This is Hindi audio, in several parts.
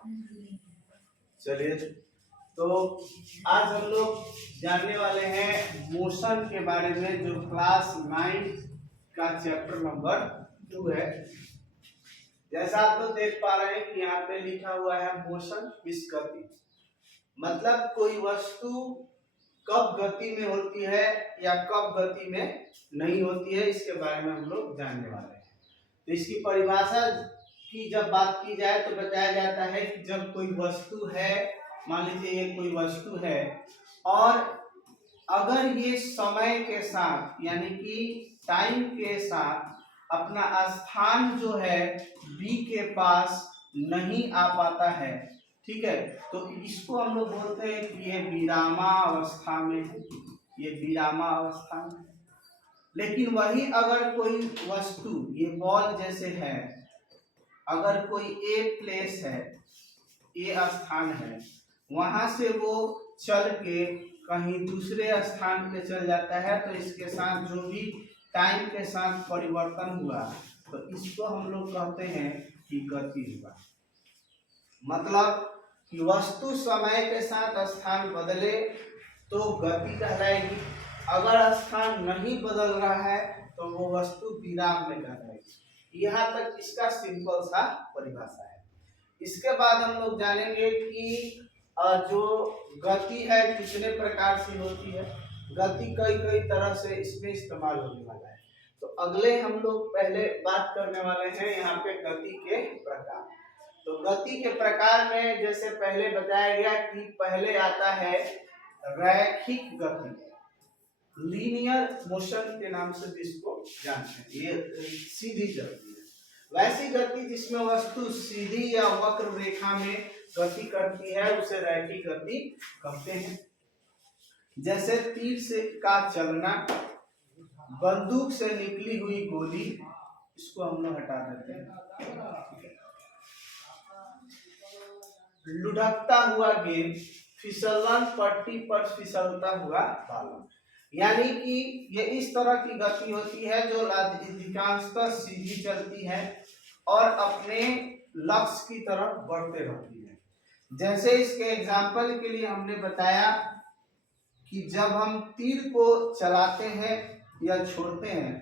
चलिए, तो आज हम लोग जानने वाले हैं मोशन के बारे में, जो क्लास 9 का चैप्टर नंबर 2 है। जैसा आप लोग देख पा रहे हैं कि यहाँ पे लिखा हुआ है मोशन इस गति, मतलब कोई वस्तु कब गति में होती है या कब गति में नहीं होती है, इसके बारे में हम लोग जानने वाले हैं। तो इसकी परिभाषा की जब बात की जाए तो बताया जाता है कि जब कोई वस्तु है, मान लीजिए ये कोई वस्तु है, और अगर ये समय के साथ यानी कि टाइम के साथ अपना स्थान जो है बी के पास नहीं आ पाता है, ठीक है, तो इसको हम लोग बोलते हैं कि ये विरामावस्था में है, ये विरामावस्था में है। लेकिन वही अगर कोई वस्तु, ये बॉल जैसे है, अगर कोई ए प्लेस है, ए स्थान है, वहां से वो चल के कहीं दूसरे स्थान पे चल जाता है, तो इसके साथ जो भी टाइम के साथ परिवर्तन हुआ तो इसको हम लोग कहते हैं कि गति हुआ। मतलब कि वस्तु समय के साथ स्थान बदले तो गति कहलाएगी, अगर स्थान नहीं बदल रहा है तो वो वस्तु विराम में कहलाएगी। यहाँ तक इसका सिंपल सा परिभाषा है। इसके बाद हम लोग जानेंगे कि जो गति है कितने प्रकार से होती है। गति कई कई तरह से इसमें इस्तेमाल होने वाला है। तो अगले हम लोग पहले बात करने वाले हैं यहाँ पे गति के प्रकार। तो गति के प्रकार में जैसे पहले बताया गया कि पहले आता है रैखिक गति, लीनियर मोशन के नाम से जिसको जानते हैं, ये सीधी गति है। वैसी गति जिसमें वस्तु सीधी या वक्र रेखा में गति करती है उसे रैखिक गति कहते हैं। जैसे तीर से का चलना, बंदूक से निकली हुई गोली, इसको हम लोग हटा देते हैं, लुढ़कता हुआ गेंद, फिसलन पट्टी पर फिसलता हुआ बालक। यानी कि ये इस तरह की गति होती है जो अधिकांशतः सीधी चलती है और अपने लक्ष्य की तरफ बढ़ते रहती है। जैसे इसके एग्जाम्पल के लिए हमने बताया कि जब हम तीर को चलाते हैं या छोड़ते हैं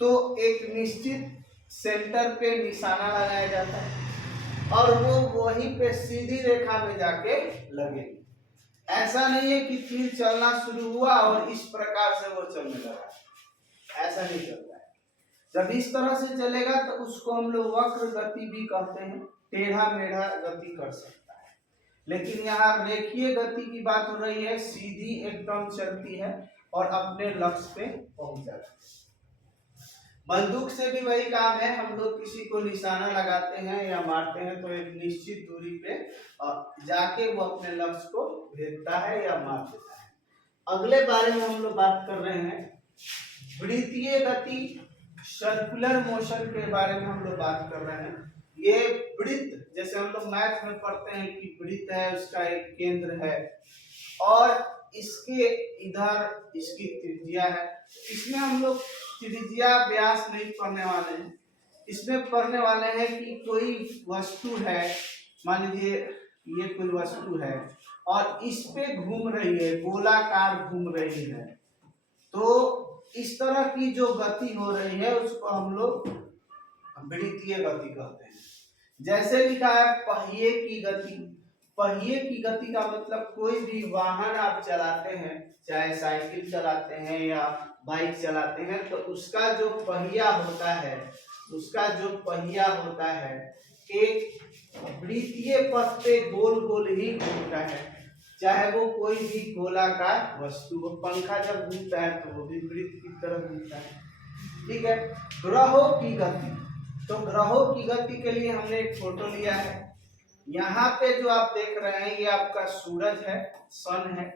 तो एक निश्चित सेंटर पे निशाना लगाया जाता है और वो वहीं पे सीधी रेखा में जाके लगेगी। ऐसा नहीं है कि तीर चलना शुरू हुआ और इस प्रकार से वो चलने लगा, ऐसा नहीं चलता है। जब इस तरह से चलेगा तो उसको हम लोग वक्र गति भी कहते हैं, टेढ़ा मेढ़ा गति कर सकता है। लेकिन यहाँ रेखीय गति की बात हो रही है, सीधी एकदम चलती है और अपने लक्ष्य पे पहुंच जाती है। बंदूक से भी वही काम है, हम लोग किसी को निशाना लगाते हैं या मारते हैं तो एक निश्चित दूरी पे जाके वो अपने लक्ष्य को भेजता है या मार देता है। अगले बारे में हम लोग बात कर रहे हैं वृत्तीय गति, सर्कुलर मोशन के बारे में हम लोग बात कर रहे हैं। ये वृत्त, जैसे हम लोग मैथ में पढ़ते हैं कि वृत्त है, उसका एक केंद्र है और इसके इधर इसकी त्रिज्या है। इसमें हम लोग त्रिज्या व्यास नहीं पढ़ने वाले हैं, इसमें पढ़ने वाले हैं कि कोई वस्तु है, मान लीजिए ये कोई वस्तु है और इस पे घूम रही है, गोलाकार घूम रही है, तो इस तरह की जो गति हो रही है उसको हम लोग वृत्तीय गति कहते हैं। जैसे लिखा है पहिए की गति। पहिए की गति का मतलब कोई भी वाहन आप चलाते हैं, चाहे साइकिल चलाते हैं या बाइक चलाते हैं, तो उसका जो पहिया होता है, उसका जो पहिया होता है एक वृत्तीय पथ पे गोल गोल ही घूमता है, चाहे वो कोई भी गोलाकार वस्तु हो। पंखा जब घूमता है तो वो भी वृत्त की तरह घूमता है, ठीक है। ग्रहों की गति, तो ग्रहों की गति के लिए हमने एक फोटो लिया है। यहाँ पे जो आप देख रहे हैं ये आपका सूरज है, सन है,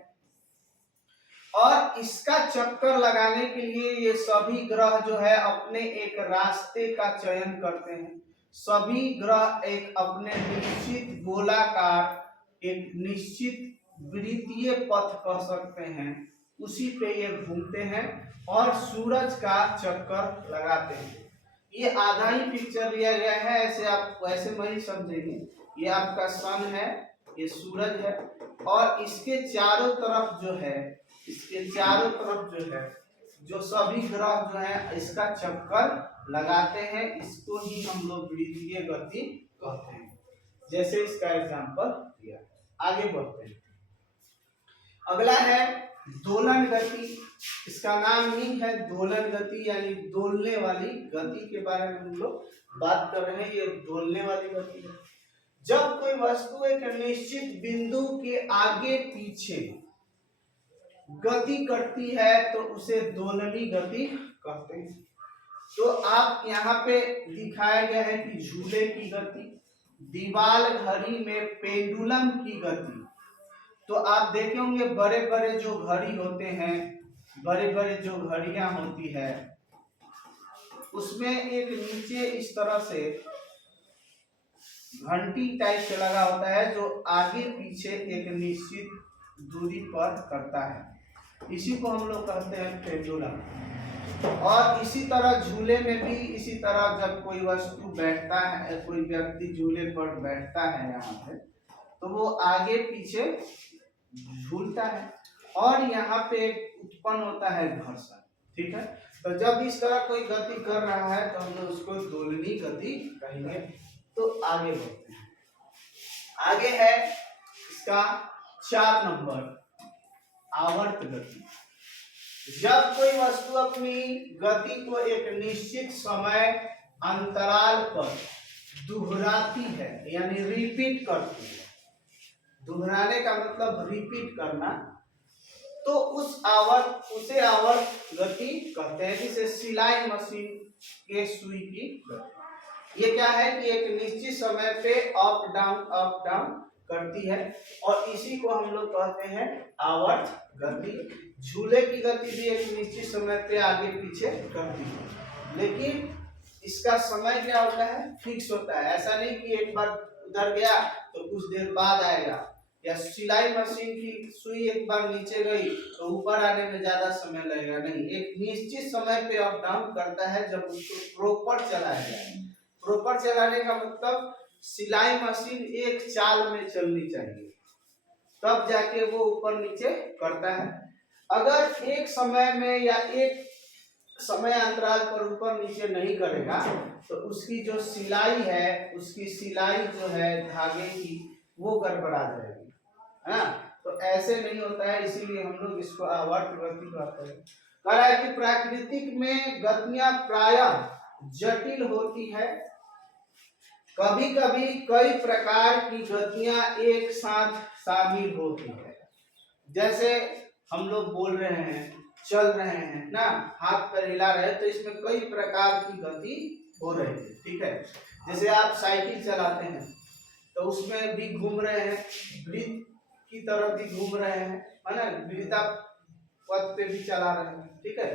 और इसका चक्कर लगाने के लिए ये सभी ग्रह जो है अपने एक रास्ते का चयन करते हैं। सभी ग्रह एक अपने निश्चित गोलाकार, एक निश्चित वृत्तीय पथ कह सकते हैं, उसी पे ये घूमते हैं और सूरज का चक्कर लगाते हैं। ये आधा ही पिक्चर लिया गया है, ऐसे आप वैसे नहीं समझेंगे। ये आपका सन है, ये सूरज है, और इसके चारों तरफ जो है, इसके चारों तरफ जो है, जो सभी ग्रह जो है इसका चक्कर लगाते हैं, इसको ही हम लोग वृत्तीय गति कहते हैं। जैसे इसका एग्जांपल दिया। आगे बढ़ते हैं। अगला है दोलन गति। इसका नाम ही है दोलन गति, यानी दोलने वाली गति के बारे में हम लोग बात कर रहे हैं। ये दोलने वाली गति है। जब कोई वस्तु एक निश्चित बिंदु के आगे पीछे गति करती है तो उसे दोलनी गति कहते हैं। तो आप यहाँ पे दिखाया गया है कि झूले की गति, दीवाल घड़ी में पेंडुलम की गति। तो आप देखे होंगे बड़े बड़े जो घड़ी होते हैं, बड़े बड़े जो घड़ियां होती है, उसमें एक नीचे इस तरह से घंटी टाइप से लगा होता है जो आगे पीछे एक निश्चित दूरी पर करता है। इसी को हम लोग कहते हैं पेंडुलम। और इसी तरह झूले में भी इसी तरह जब कोई वस्तु बैठता है, कोई व्यक्ति झूले पर बैठता है यहाँ पे, तो वो आगे पीछे झूलता है और यहाँ पे उत्पन्न होता है घर्षण। ठीक है, तो जब इस तरह कोई गति कर रहा है तो हम लोग उसको दोलनी गति कहेंगे। तो आगे बढ़ते हैं। आगे है इसका 4 नंबर, आवर्त गति। जब कोई वस्तु अपनी गति को एक निश्चित समय अंतराल पर दोहराती है, यानी रिपीट करती है, दोहराने का मतलब रिपीट करना, तो उसे आवर्त गति कहते हैं। जिसे सिलाई मशीन के सुई की गति। ये क्या है कि एक निश्चित समय पे अप डाउन करती है और इसी को हम लोग कहते हैं आवर्त गति। झूले की गति भी एक निश्चित समय पे आगे पीछे करती है, लेकिन इसका समय क्या होता है, फिक्स होता है। ऐसा नहीं कि एक बार उधर गया तो कुछ देर बाद आएगा, या सिलाई मशीन की सुई एक बार नीचे गई तो ऊपर आने में ज्यादा समय लगेगा, नहीं। एक निश्चित समय पे अप डाउन करता है जब उसको प्रॉपर चलाया जाए। प्रॉपर चलाने का मतलब सिलाई मशीन एक चाल में चलनी चाहिए, तब जाके वो ऊपर नीचे करता है। अगर एक समय में या एक समय अंतराल पर ऊपर नीचे नहीं करेगा तो उसकी जो सिलाई है, उसकी सिलाई जो है धागे की, वो गड़बड़ा जाएगी, है ना। तो ऐसे नहीं होता है, इसीलिए हम लोग इसको आवर्त गति कहते हैं। कह रहा है कि प्राकृतिक में गतियां प्रायः जटिल होती है, कभी कभी कई प्रकार की गतियां एक साथ शामिल होती है। जैसे हम लोग बोल रहे हैं, चल रहे हैं ना, हाथ पैर हिला रहे हैं, तो इसमें कई प्रकार की गति हो रही है। ठीक है, जैसे आप साइकिल चलाते हैं तो उसमें भी घूम रहे हैं, वृत्त की तरफ भी घूम रहे हैं, है ना, वृत्ता पथ पे भी चला रहे हैं। ठीक है,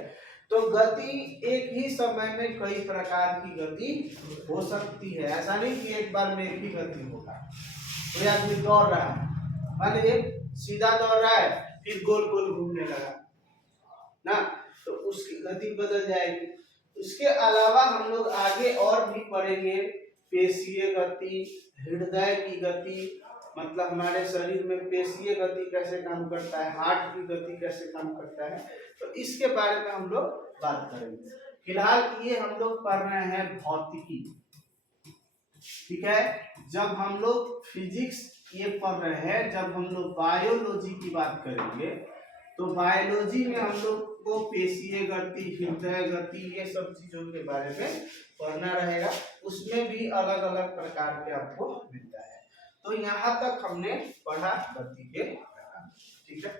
तो गति एक ही समय में कई प्रकार की गति हो सकती है। ऐसा नहीं कि एक बार में एक ही गति होगा। कोई आदमी दौड़ रहा है, मान लीजिए सीधा दौड़ रहा है, फिर गोल गोल घूमने लगा ना, तो उसकी गति बदल जाएगी। उसके अलावा हम लोग आगे और भी पढ़ेंगे, पेशीय गति, हृदय की गति, मतलब हमारे शरीर में पेशीय गति कैसे काम करता है, हार्ट की गति कैसे काम करता है, तो इसके बारे में हम लोग बात करेंगे। फिलहाल ये हम लोग पढ़ रहे हैं भौतिकी। ठीक है, जब हम लोग फिजिक्स ये पढ़ रहे हैं, जब हम लोग बायोलॉजी की बात करेंगे तो बायोलॉजी में हम लोग को पेशीय गति, हृदय गति, ये सब चीजों के बारे में पढ़ना रहेगा। उसमें भी अलग अलग प्रकार के आपको मिलता है। तो यहाँ तक हमने पढ़ा गति के प्रकार। ठीक है।